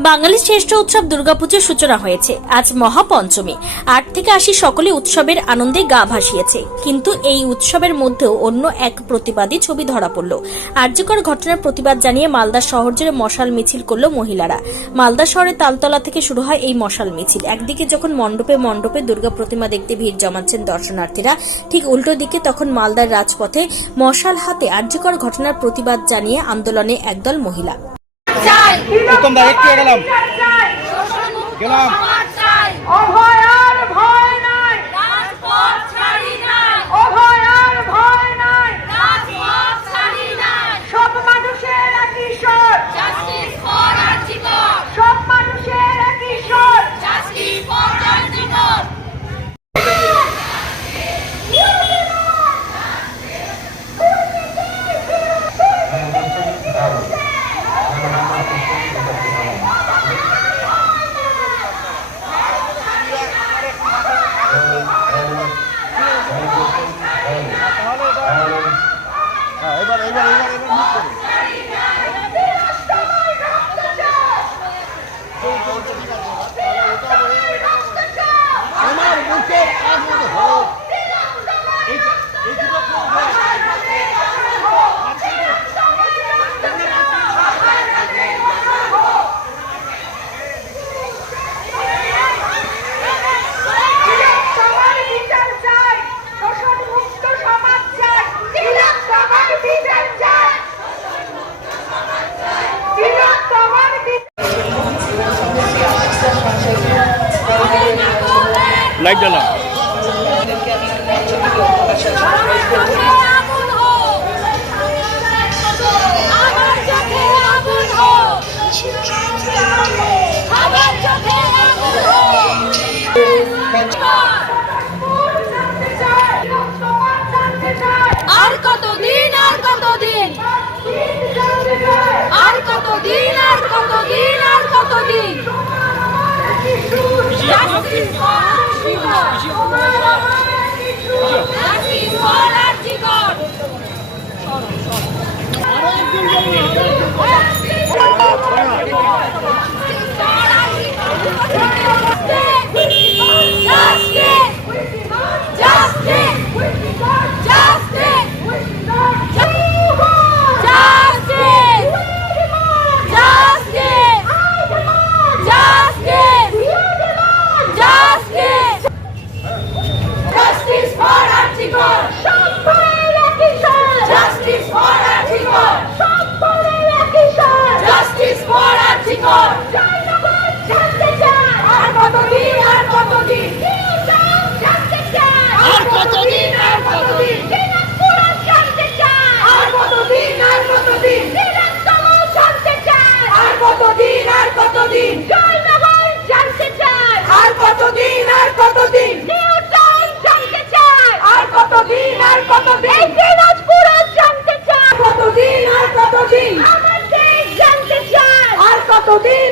বাঙালির শ্রেষ্ঠ উৎসব দুর্গাপুজোর সূচনা হয়েছে। আজ মহাপঞ্চমী। আট থেকে আশি সকলে উৎসবের আনন্দে গা ভাসিয়েছে। কিন্তু এই উৎসবের মধ্যেও অন্য এক প্রতিবাদী ছবি ধরা পড়ল। আর্যকর ঘটনার প্রতিবাদ জানিয়ে মালদা শহর জুড়ে মশাল মিছিল করল মহিলারা। মালদা শহরের তালতলা থেকে শুরু হয় এই মশাল মিছিল। একদিকে যখন মণ্ডপে মণ্ডপে দুর্গা প্রতিমা দেখতে ভিড় জমাচ্ছেন দর্শনার্থীরা, ঠিক উল্টো দিকে তখন মালদার রাজপথে মশাল হাতে আর্যকর ঘটনার প্রতিবাদ জানিয়ে আন্দোলনে একদল মহিলা। উত্তম দা একটু গেলাম। গেলাম লাইট জ্বালা আর কতদিন আর কতদিন? আর কতদিন আর কতদিন আর কতদিন? আরও একজন Totín.